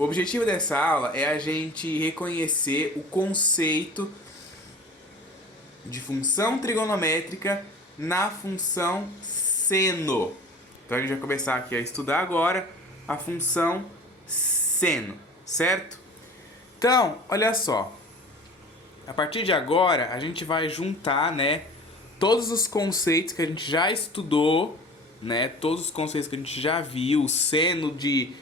O objetivo dessa aula é a gente reconhecer o conceito de função trigonométrica na função seno. Então a gente vai começar aqui a estudar agora a função seno, certo? Então, olha só. A partir de agora, a gente vai juntar, todos os conceitos que a gente já estudou, todos os conceitos que a gente já viu, o seno de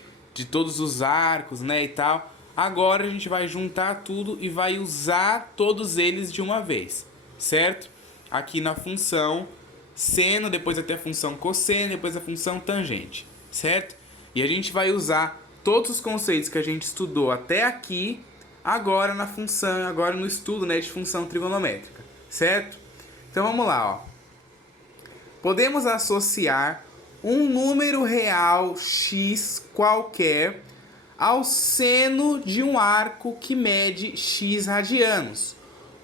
todos os arcos, e tal. Agora a gente vai juntar tudo e vai usar todos eles de uma vez, certo? Aqui na função seno, depois até a função cosseno, depois a função tangente, certo? E a gente vai usar todos os conceitos que a gente estudou até aqui, agora na função, agora no estudo, de função trigonométrica, certo? Então vamos lá, ó. Podemos associar um número real x qualquer ao seno de um arco que mede x radianos,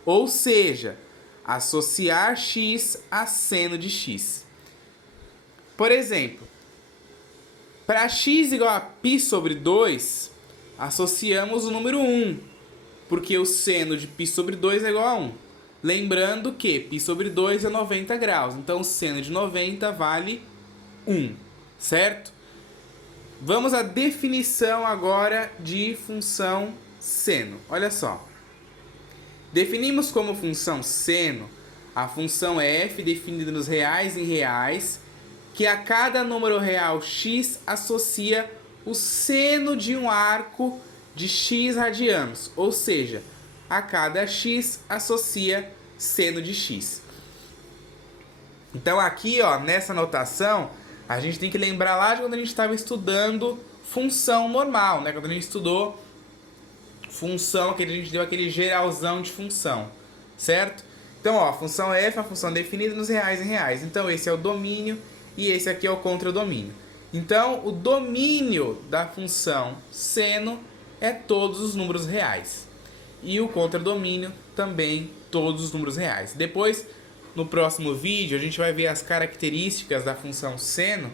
ou seja, associar x a seno de x. Por exemplo, para x igual a π sobre 2, associamos o número 1, porque o seno de π sobre 2 é igual a 1. Lembrando que π sobre 2 é 90 graus, então o seno de 90 vale 1, certo? Vamos à definição agora de função seno. Olha só. Definimos como função seno a função f definida nos reais em reais, que a cada número real x associa o seno de um arco de x radianos, ou seja, a cada x associa seno de x. Então aqui, ó, nessa notação, a gente tem que lembrar lá de quando a gente estava estudando função normal, quando a gente estudou função, que a gente deu aquele geralzão de função, certo? Então, ó, a função f é uma função definida nos reais em reais. Então, esse é o domínio e esse aqui é o contradomínio. Então, o domínio da função seno é todos os números reais. E o contradomínio também todos os números reais. Depois, no próximo vídeo, a gente vai ver as características da função seno.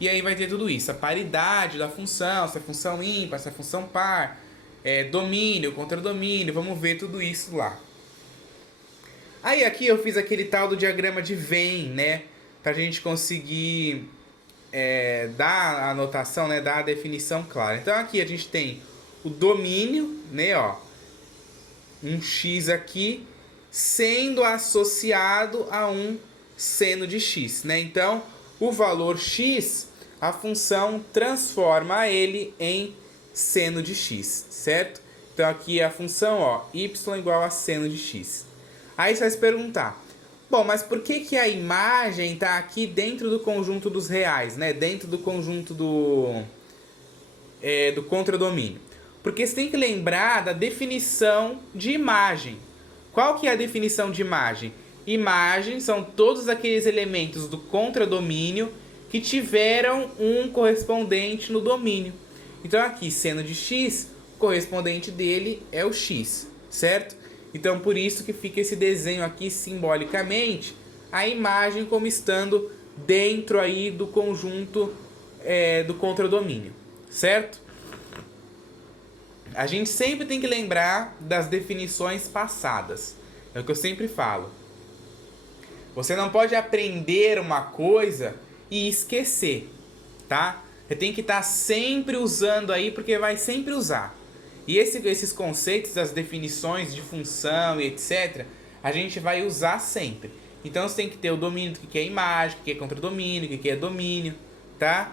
E aí vai ter tudo isso. A paridade da função, se é função ímpar, se é função par, domínio, contradomínio. Vamos ver tudo isso lá. Aí aqui eu fiz aquele tal do diagrama de Venn, pra gente conseguir dar a anotação, dar a definição clara. Então aqui a gente tem o domínio, um x aqui, sendo associado a um seno de x, Então, o valor x, a função transforma ele em seno de x, certo? Então aqui é a função, y igual a seno de x. Aí você vai se perguntar, bom, mas por que a imagem está aqui dentro do conjunto dos reais, Dentro do conjunto do contradomínio? Porque você tem que lembrar da definição de imagem. Qual que é a definição de imagem? Imagem são todos aqueles elementos do contradomínio que tiveram um correspondente no domínio. Então aqui, seno de x, o correspondente dele é o x, certo? Então por isso que fica esse desenho aqui simbolicamente, a imagem como estando dentro aí do conjunto do contradomínio, certo? A gente sempre tem que lembrar das definições passadas. É o que eu sempre falo. Você não pode aprender uma coisa e esquecer, tá? Você tem que estar sempre usando aí, porque vai sempre usar. E esses conceitos das definições de função e etc., a gente vai usar sempre. Então você tem que ter o domínio do que é imagem, o que é contradomínio, o que é domínio, tá?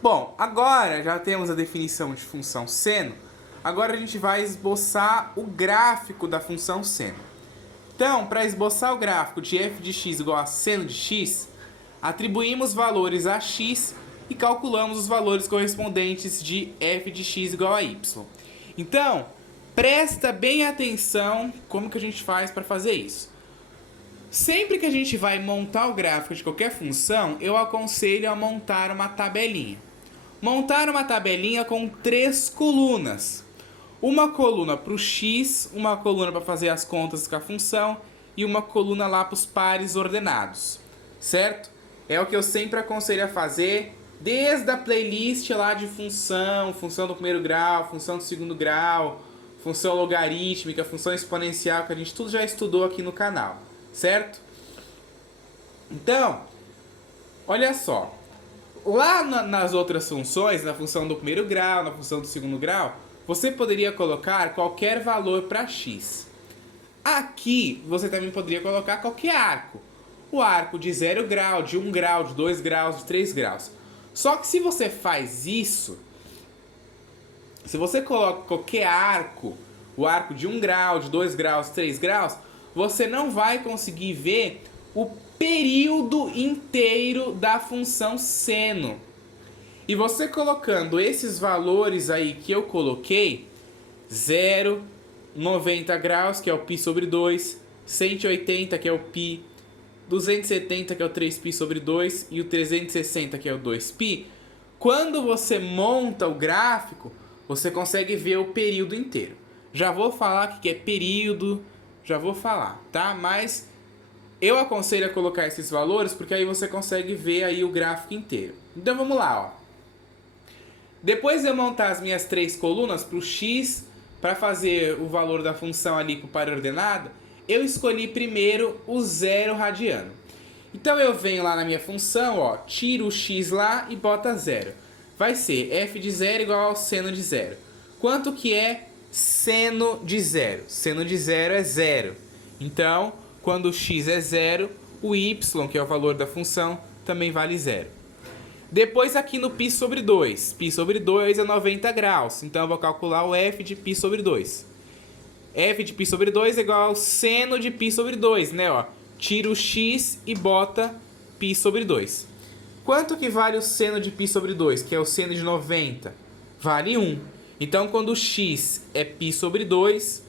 Bom, agora já temos a definição de função seno. Agora a gente vai esboçar o gráfico da função seno. Então, para esboçar o gráfico de f de x igual a seno de x, atribuímos valores a x e calculamos os valores correspondentes de f de x igual a y. Então, presta bem atenção como que a gente faz para fazer isso. Sempre que a gente vai montar o gráfico de qualquer função, eu aconselho a montar uma tabelinha. Montar uma tabelinha com 3 colunas. Uma coluna para o x, uma coluna para fazer as contas com a função e uma coluna lá para os pares ordenados, certo? É o que eu sempre aconselho a fazer desde a playlist lá de função, função do primeiro grau, função do segundo grau, função logarítmica, função exponencial, que a gente tudo já estudou aqui no canal, certo? Então, olha só, lá nas outras funções, na função do primeiro grau, na função do segundo grau, você poderia colocar qualquer valor para x. Aqui, você também poderia colocar qualquer arco. O arco de 0 grau, de 1 grau, de 2 graus, de 3 graus. Só que se você faz isso, se você coloca qualquer arco, o arco de 1 grau, de 2 graus, 3 graus, você não vai conseguir ver o período inteiro da função seno. E você colocando esses valores aí que eu coloquei, 0, 90 graus, que é o π sobre 2, 180, que é o π, 270, que é o 3π sobre 2, e o 360, que é o 2π, quando você monta o gráfico, você consegue ver o período inteiro. Já vou falar o que é período, já vou falar, tá? Mas eu aconselho a colocar esses valores, porque aí você consegue ver aí o gráfico inteiro. Então vamos lá, ó. Depois de eu montar as minhas 3 colunas para o x, para fazer o valor da função ali para o par ordenado, eu escolhi primeiro o 0 radiano. Então eu venho lá na minha função, ó, tiro o x lá e bota 0. Vai ser f de 0 igual ao seno de 0. Quanto que é seno de 0? Seno de 0 é 0. Então, quando o x é 0, o y, que é o valor da função, também vale 0. Depois aqui no π sobre 2. π sobre 2 é 90 graus. Então eu vou calcular o f de π sobre 2. f de π sobre 2 é igual ao seno de π sobre 2, né? Ó, tira o x e bota π sobre 2. Quanto que vale o seno de π sobre 2, que é o seno de 90? Vale 1. Então quando o x é π sobre 2,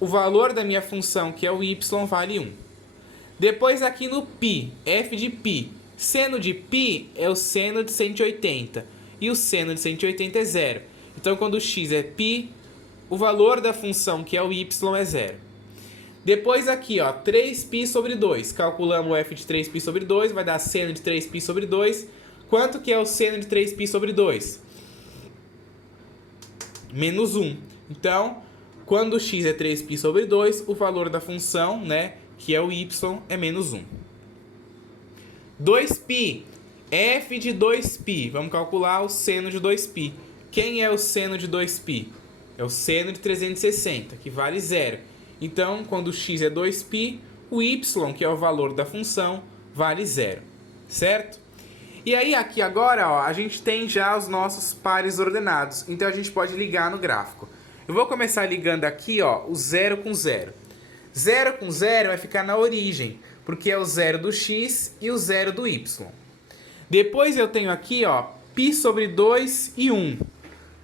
o valor da minha função, que é o y, vale 1. Depois aqui no π, f de π. Seno de π é o seno de 180. E o seno de 180 é 0. Então, quando o x é π, o valor da função, que é o y, é 0. Depois aqui, ó, 3π sobre 2. Calculamos o f de 3π sobre 2, vai dar seno de 3π sobre 2. Quanto que é o seno de 3π sobre 2? Menos 1. Então, quando o x é 3π sobre 2, o valor da função, né, que é o y, é menos 1. 2π, f de 2π. Vamos calcular o seno de 2π. Quem é o seno de 2π? É o seno de 360, que vale 0. Então, quando o x é 2π, o y, que é o valor da função, vale 0. Certo? E aí, aqui agora, ó, a gente tem já os nossos pares ordenados. Então, a gente pode ligar no gráfico. Eu vou começar ligando aqui, ó, o 0 com 0. 0 com 0 vai ficar na origem, porque é o 0 do x e o 0 do y. Depois eu tenho aqui, ó, π sobre 2 e 1.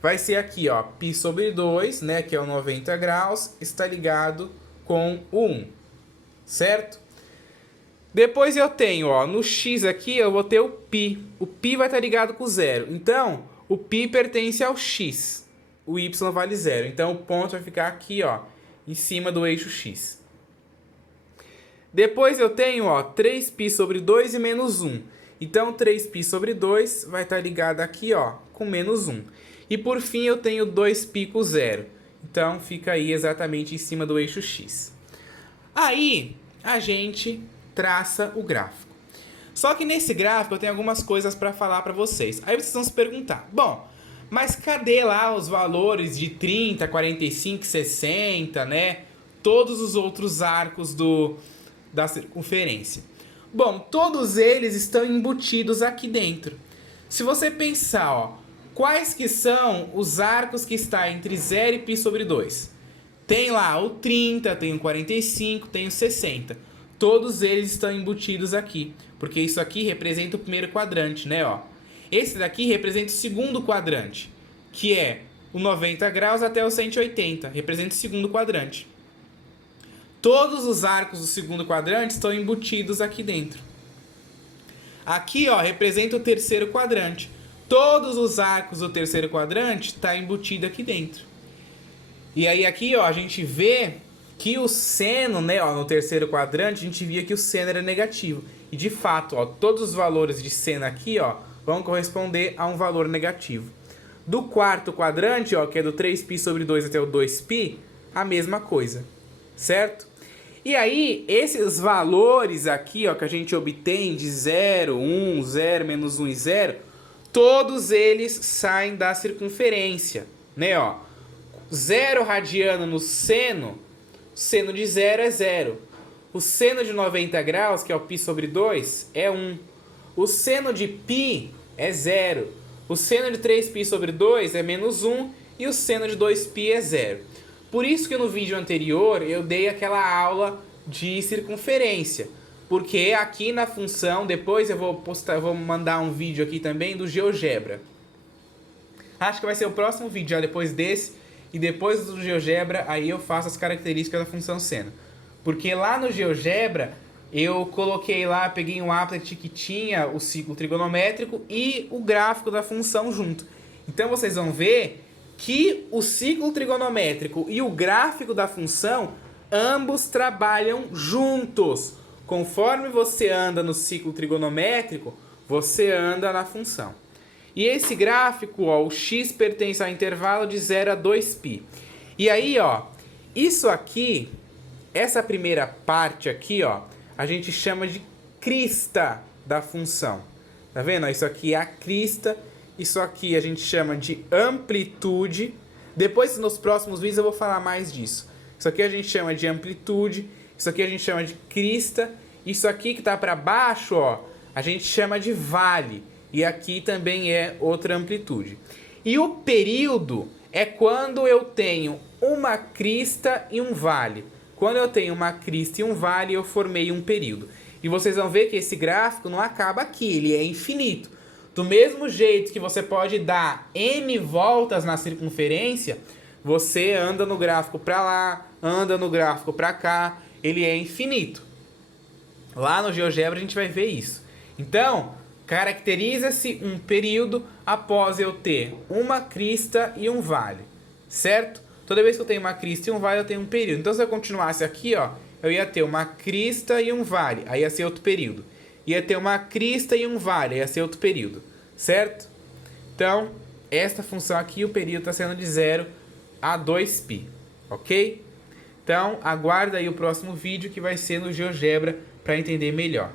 Vai ser aqui, ó, π sobre 2, né, que é o 90 graus, está ligado com o 1, certo? Depois eu tenho, ó, no x aqui eu vou ter o π. O π vai estar ligado com o 0. Então, o π pertence ao x. O y vale 0. Então, o ponto vai ficar aqui, ó, em cima do eixo x. Depois eu tenho, ó, 3π sobre 2 e menos 1. Então, 3π sobre 2 vai estar ligado aqui, ó, com menos 1. E por fim, eu tenho 2π com 0. Então, fica aí exatamente em cima do eixo x. Aí, a gente traça o gráfico. Só que nesse gráfico eu tenho algumas coisas para falar para vocês. Aí vocês vão se perguntar, bom, mas cadê lá os valores de 30, 45, 60, né? Todos os outros arcos da circunferência. Bom, todos eles estão embutidos aqui dentro. Se você pensar, ó, quais que são os arcos que está entre 0 e π sobre 2? Tem lá o 30, tem o 45, tem o 60. Todos eles estão embutidos aqui, porque isso aqui representa o primeiro quadrante, né, ó. Esse daqui representa o segundo quadrante, que é o 90 graus até o 180, representa o segundo quadrante. Todos os arcos do segundo quadrante estão embutidos aqui dentro. Aqui, ó, representa o terceiro quadrante. Todos os arcos do terceiro quadrante estão embutidos aqui dentro. E aí aqui, ó, a gente vê que o seno, né, ó, no terceiro quadrante, a gente via que o seno era negativo. E de fato, ó, todos os valores de seno aqui, ó, vão corresponder a um valor negativo. Do quarto quadrante, ó, que é do 3π sobre 2 até o 2π, a mesma coisa, certo? E aí, esses valores aqui, ó, que a gente obtém de 0, 1, 0, menos 1 e 0, todos eles saem da circunferência, né, ó. 0 radiano no seno, seno de 0 é 0. O seno de 90 graus, que é o π sobre 2, é 1. O seno de π é 0. O seno de 3π sobre 2 é menos 1. E o seno de 2π é 0. Por isso que no vídeo anterior eu dei aquela aula de circunferência. Porque aqui na função, depois eu vou mandar um vídeo aqui também do GeoGebra. Acho que vai ser o próximo vídeo, já depois desse. E depois do GeoGebra, aí eu faço as características da função seno. Porque lá no GeoGebra, eu coloquei lá, peguei um applet que tinha o ciclo trigonométrico e o gráfico da função junto. Então vocês vão ver que o ciclo trigonométrico e o gráfico da função, ambos trabalham juntos. Conforme você anda no ciclo trigonométrico, você anda na função. E esse gráfico, ó, o x pertence ao intervalo de 0 a 2π. E aí, ó, isso aqui, essa primeira parte aqui, ó, a gente chama de crista da função. Tá vendo? Isso aqui é a crista, isso aqui a gente chama de amplitude. Depois, nos próximos vídeos, eu vou falar mais disso. Isso aqui a gente chama de amplitude, isso aqui a gente chama de crista, isso aqui que tá para baixo, ó, a gente chama de vale. E aqui também é outra amplitude. E o período é quando eu tenho uma crista e um vale. Quando eu tenho uma crista e um vale, eu formei um período. E vocês vão ver que esse gráfico não acaba aqui, ele é infinito. Do mesmo jeito que você pode dar n voltas na circunferência, você anda no gráfico para lá, anda no gráfico para cá, ele é infinito. Lá no GeoGebra a gente vai ver isso. Então, caracteriza-se um período após eu ter uma crista e um vale, certo? Toda vez que eu tenho uma crista e um vale, eu tenho um período. Então, se eu continuasse aqui, ó, eu ia ter uma crista e um vale, aí ia ser outro período. Ia ter uma crista e um vale, aí ia ser outro período, certo? Então, esta função aqui, o período está sendo de 0 a 2π, ok? Então, aguarda aí o próximo vídeo que vai ser no GeoGebra para entender melhor.